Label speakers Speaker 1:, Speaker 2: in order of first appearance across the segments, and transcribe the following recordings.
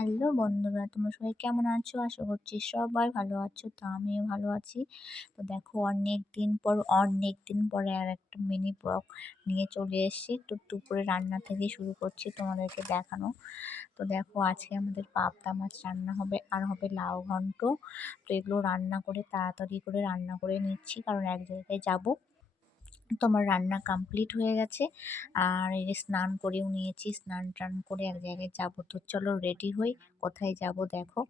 Speaker 1: Hello বন্ধুরা, তোমরা সবাই কেমন আছো? আশা করছি সবাই ভালো আছো, তো আমিও ভালো আছি। তো দেখো, অনেক দিন পর, অনেক দিন পরে আর একটা মিনি ব্লগ নিয়ে চলে এসেছি। তো দুপুরে রান্না থেকে শুরু করছি তোমাদেরকে দেখানো। তো দেখো, আজকে আমাদের পাবদা মাছ রান্না হবে, আর হবে লাউ ঘন্ট। তো এগুলো রান্না করে, তাড়াতাড়ি করে রান্না করে নিচ্ছি, কারণ এক জায়গায় যাব। তো আমার রান্না কমপ্লিট হয়ে গেছে। আর এই যে স্নান করেও নিয়েছি স্নান টান করে এক জায়গায় যাব। তো চলো রেডি হই কোথায় যাব দেখো।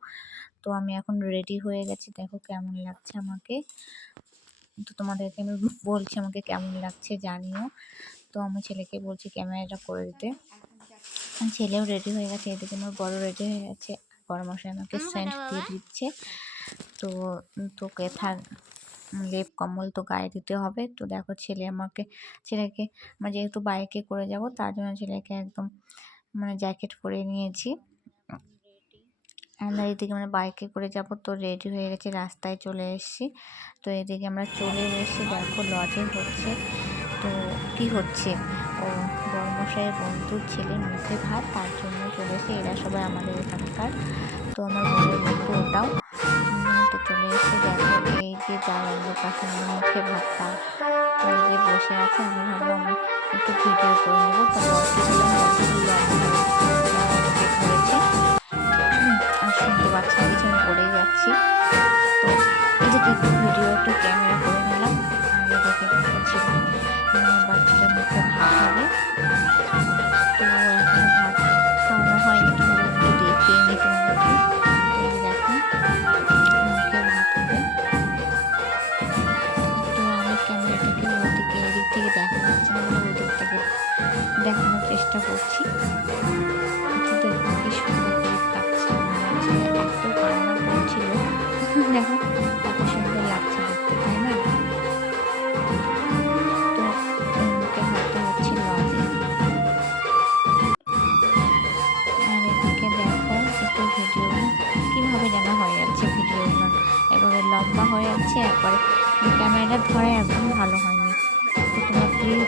Speaker 1: তো আমি এখন রেডি হয়ে গেছি দেখো কেমন লাগছে আমাকে। তো তোমাদেরকে আমি বলছি আমাকে কেমন লাগছে জানিও। তো আমার ছেলেকে বলছি ক্যামেরাটা করে দিতে। ছেলেও রেডি হয়ে গেছে এদিকে আমার বড় রেডি হয়ে গেছে। বড় মশাই আমাকে সেন্ট দিয়ে দিচ্ছে। তো তোকে থাক লেপ কম্বল তো গায়ে দিতে হবে। তো দেখো ছেলে আমাকে, ছেলেকে মানে যেহেতু বাইকে করে যাব, তার জন্য ছেলেকে একদম মানে জ্যাকেট পরে নিয়েছি। আমরা এদিকে আমরা বাইকে করে যাব তো রেডি হয়ে গেছে, রাস্তায় চলে এসেছি। তো এদিকে আমরা চলে এসেছি, দেখো লজে হচ্ছে। তো কি হচ্ছে? ও বর্মশাইয়ের বন্ধুর ছেলের মুখে ভাত, তার জন্য চলে এসে এরা সবাই আমাদের এখানকার। তো আমার বন্ধু ওটাও। তো চলে এসে যে জায়গাগুলো পাশে মুখে ভাতটা ওই যে বসে আছে, আমি ভাবলাম একটু ভিডিও করে নেব। তো কীভাবে যেন হয়ে যাচ্ছে, ভিডিওগুলো এবারে লম্বা হয়ে যাচ্ছে একবারে ক্যামেরাটা ধরে একদম ভালো হয়নি। তো তোমরা প্লিজ